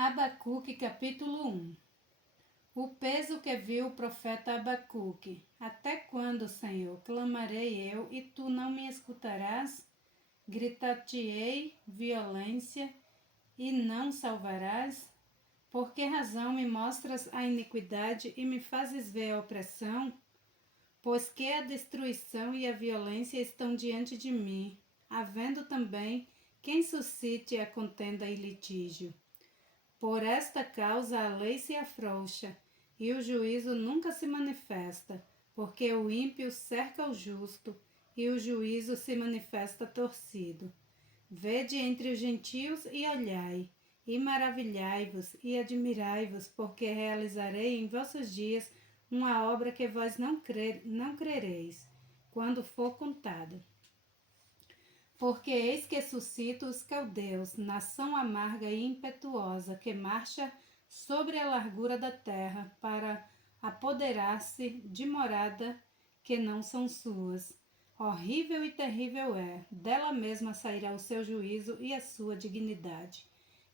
Abacuque capítulo 1. O peso que viu o profeta Abacuque. Até quando, Senhor, clamarei eu e tu não me escutarás? Gritar-te-ei violência e não salvarás? Por que razão me mostras a iniquidade e me fazes ver a opressão? Pois que a destruição e a violência estão diante de mim, havendo também quem suscite a contenda e litígio. Por esta causa a lei se afrouxa, e o juízo nunca se manifesta, porque o ímpio cerca o justo, e o juízo se manifesta torcido. Vede entre os gentios e olhai, e maravilhai-vos e admirai-vos, porque realizarei em vossos dias uma obra que vós não crereis, quando for contada. Porque eis que suscito os caldeus, nação amarga e impetuosa, que marcha sobre a largura da terra, para apoderar-se de morada que não são suas. Horrível e terrível é, dela mesma sairá o seu juízo e a sua dignidade.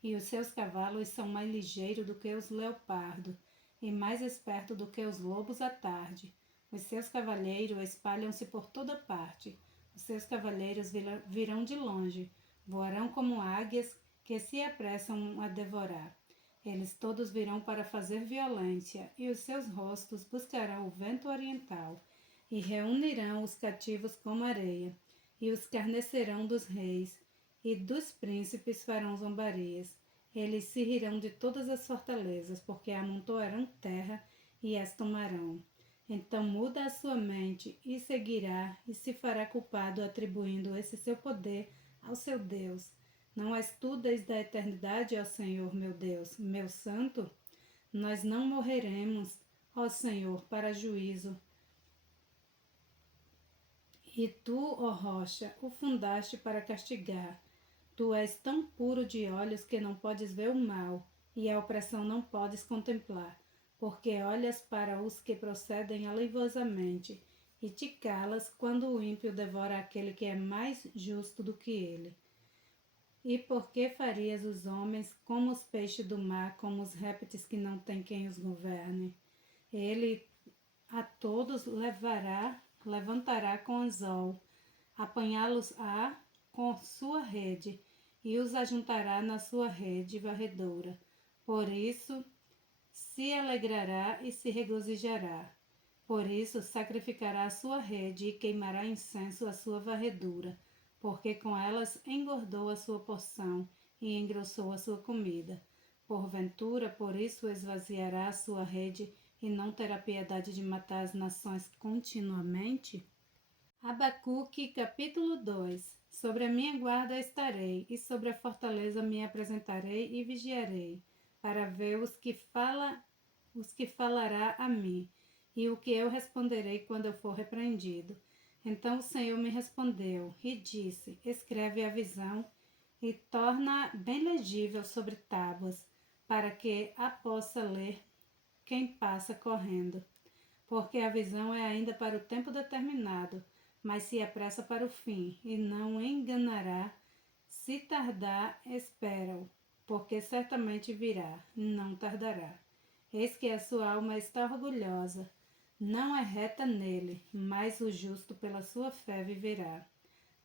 E os seus cavalos são mais ligeiros do que os leopardos, e mais espertos do que os lobos à tarde. Os seus cavalheiros espalham-se por toda parte. Os seus cavaleiros virão de longe, voarão como águias que se apressam a devorar. Eles todos virão para fazer violência, e os seus rostos buscarão o vento oriental, e reunirão os cativos como areia, e os carnecerão dos reis, e dos príncipes farão zombarias. Eles se rirão de todas as fortalezas, porque amontoarão terra e as tomarão. Então muda a sua mente e seguirá e se fará culpado atribuindo esse seu poder ao seu Deus. Não és tu desde a eternidade, ó Senhor, meu Deus, meu santo? Nós não morreremos, ó Senhor, para juízo. E tu, ó rocha, o fundaste para castigar. Tu és tão puro de olhos que não podes ver o mal, e a opressão não podes contemplar. Porque olhas para os que procedem aleivosamente, e te calas quando o ímpio devora aquele que é mais justo do que ele. E por que farias os homens como os peixes do mar, como os répteis que não têm quem os governe? Ele a todos levantará com anzol, apanhá-los-á com sua rede, e os ajuntará na sua rede varredora. Por isso se alegrará e se regozijará. Por isso sacrificará a sua rede e queimará incenso à sua varredura, porque com elas engordou a sua porção e engrossou a sua comida. Porventura, por isso esvaziará a sua rede e não terá piedade de matar as nações continuamente? Abacuque, capítulo 2. Sobre a minha guarda estarei, e sobre a fortaleza me apresentarei e vigiarei, para ver os que falará a mim, e o que eu responderei quando eu for repreendido. Então o Senhor me respondeu e disse: escreve a visão e torna bem legível sobre tábuas, para que a possa ler quem passa correndo. Porque a visão é ainda para o tempo determinado, mas se apressa para o fim, e não enganará. Se tardar, espera-o, porque certamente virá, não tardará. Eis que a sua alma está orgulhosa, não é reta nele, mas o justo pela sua fé viverá.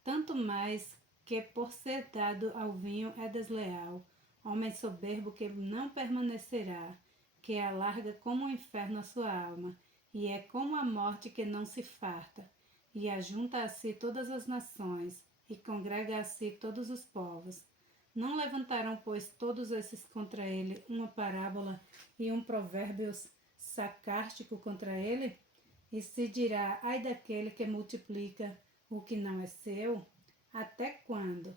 Tanto mais que por ser dado ao vinho é desleal, homem soberbo que não permanecerá, que alarga como o inferno a sua alma, e é como a morte que não se farta, e ajunta a si todas as nações, e congrega a si todos os povos. Não levantarão, pois, todos esses contra ele uma parábola e um provérbio sarcástico contra ele? E se dirá, ai daquele que multiplica o que não é seu? Até quando?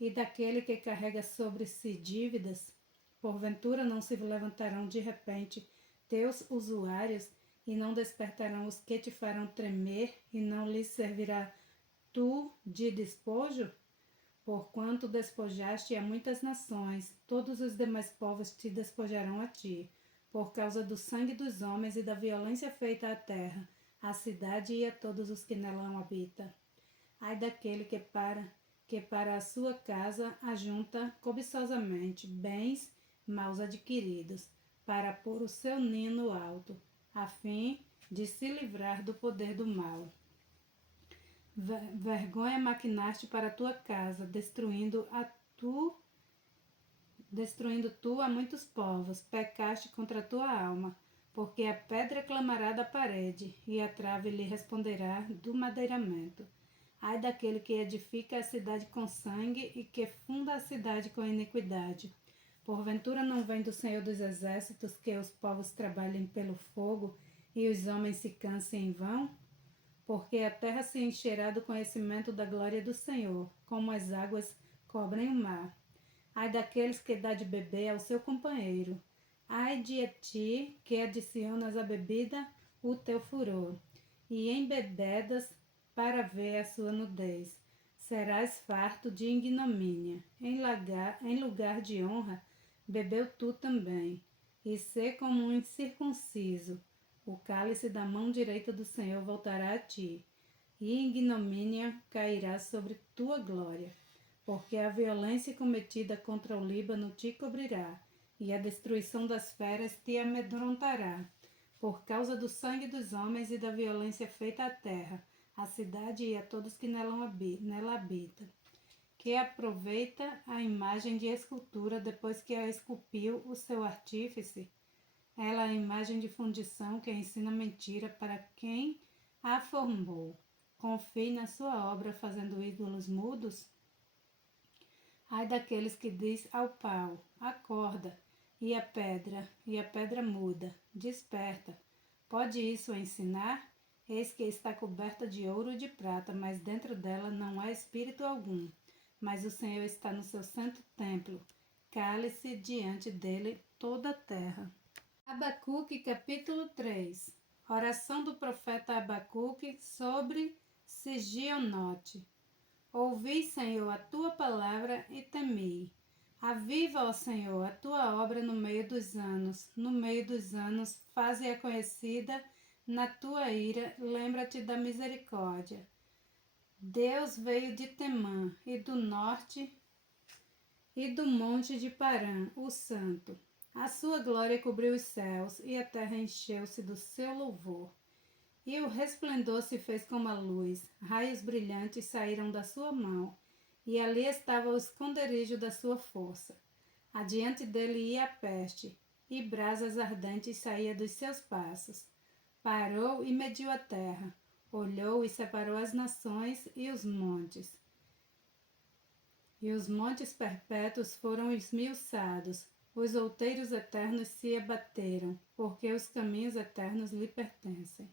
E daquele que carrega sobre si dívidas? Porventura não se levantarão de repente teus usuários, e não despertarão os que te farão tremer, e não lhes servirá tu de despojo? Porquanto despojaste a muitas nações, todos os demais povos te despojarão a ti, por causa do sangue dos homens e da violência feita à terra, à cidade e a todos os que nela habitam. Ai daquele que para a sua casa ajunta cobiçosamente bens maus adquiridos, para pôr o seu ninho no alto, a fim de se livrar do poder do mal. Vergonha maquinaste para a tua casa, destruindo tu a muitos povos, pecaste contra a tua alma, porque a pedra clamará da parede, e a trave lhe responderá do madeiramento. Ai daquele que edifica a cidade com sangue e que funda a cidade com iniquidade. Porventura não vem do Senhor dos Exércitos que os povos trabalhem pelo fogo e os homens se cansem em vão? Porque a terra se encherá do conhecimento da glória do Senhor, como as águas cobrem o mar. Ai daqueles que dá de beber ao seu companheiro. Ai de ti que adicionas à bebida o teu furor, e embebedas para ver a sua nudez. Serás farto de ignomínia. Em lugar de honra, bebeu tu também, e sê como um incircunciso. O cálice da mão direita do Senhor voltará a ti, e ignomínia cairá sobre tua glória. Porque a violência cometida contra o Líbano te cobrirá, e a destruição das feras te amedrontará. Por causa do sangue dos homens e da violência feita à terra, à cidade e a todos que nela habitam, que aproveita a imagem de escultura depois que a esculpiu o seu artífice. Ela é a imagem de fundição que ensina mentira para quem a formou. Confie na sua obra fazendo ídolos mudos. Ai daqueles que diz ao pau, acorda, e a pedra muda, desperta. Pode isso ensinar? Eis que está coberta de ouro e de prata, mas dentro dela não há espírito algum. Mas o Senhor está no seu santo templo. Cale-se diante dele toda a terra. Abacuque, capítulo 3. Oração do profeta Abacuque sobre Sigionote. Ouvi, Senhor, a tua palavra e temi. Aviva, ó Senhor, a tua obra no meio dos anos. No meio dos anos, faze-a conhecida na tua ira, lembra-te da misericórdia. Deus veio de Temã e do norte e do monte de Parã, o santo. A sua glória cobriu os céus e a terra encheu-se do seu louvor. E o resplendor se fez como a luz, raios brilhantes saíram da sua mão, e ali estava o esconderijo da sua força. Adiante dele ia a peste, e brasas ardentes saía dos seus passos. Parou e mediu a terra, olhou e separou as nações e os montes. E os montes perpétuos foram esmiuçados, os outeiros eternos se abateram, porque os caminhos eternos lhe pertencem.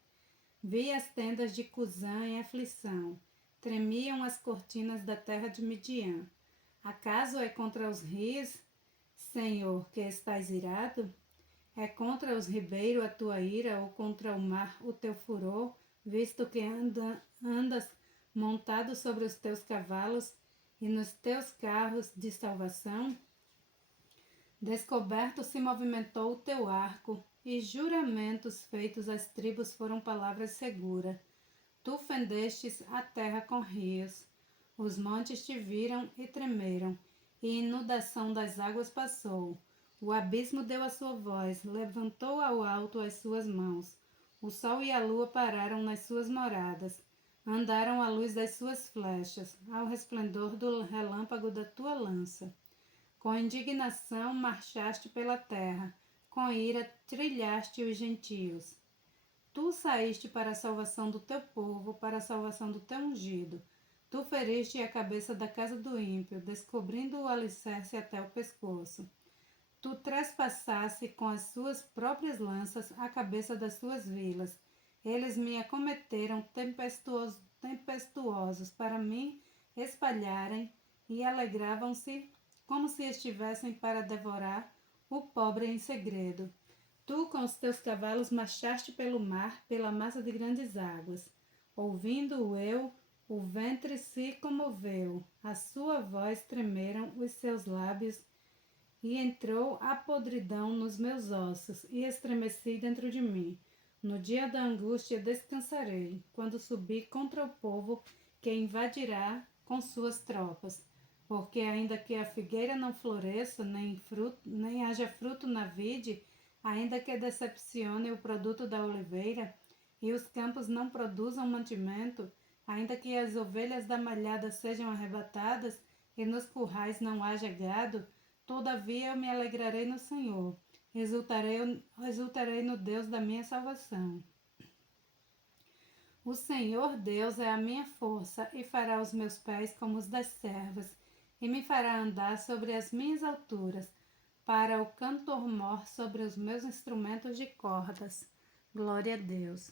Vi as tendas de Cusã em aflição, tremiam as cortinas da terra de Midian. Acaso é contra os rios, Senhor, que estás irado? É contra os ribeiros a tua ira, ou contra o mar o teu furor, visto que andas montado sobre os teus cavalos e nos teus carros de salvação? Descoberto se movimentou o teu arco, e juramentos feitos às tribos foram palavras seguras. Tu fendestes a terra com rios, os montes te viram e tremeram, e inundação das águas passou. O abismo deu a sua voz, levantou ao alto as suas mãos. O sol e a lua pararam nas suas moradas, andaram à luz das suas flechas, ao resplendor do relâmpago da tua lança. Com indignação marchaste pela terra, com ira trilhaste os gentios. Tu saíste para a salvação do teu povo, para a salvação do teu ungido. Tu feriste a cabeça da casa do ímpio, descobrindo o alicerce até o pescoço. Tu trespassaste com as suas próprias lanças a cabeça das suas vilas. Eles me acometeram tempestuosos para me espalharem e alegravam-se como se estivessem para devorar o pobre em segredo. Tu com os teus cavalos marchaste pelo mar, pela massa de grandes águas. Ouvindo-o eu, o ventre se comoveu, a sua voz tremeram os seus lábios, e entrou a podridão nos meus ossos, e estremeci dentro de mim. No dia da angústia descansarei, quando subir contra o povo que invadirá com suas tropas. Porque ainda que a figueira não floresça, nem haja fruto na vide, ainda que decepcione o produto da oliveira, e os campos não produzam mantimento, ainda que as ovelhas da malhada sejam arrebatadas, e nos currais não haja gado, todavia eu me alegrarei no Senhor, exultarei no Deus da minha salvação. O Senhor Deus é a minha força e fará os meus pés como os das servas, e me fará andar sobre as minhas alturas, para o cantor-mor sobre os meus instrumentos de cordas. Glória a Deus.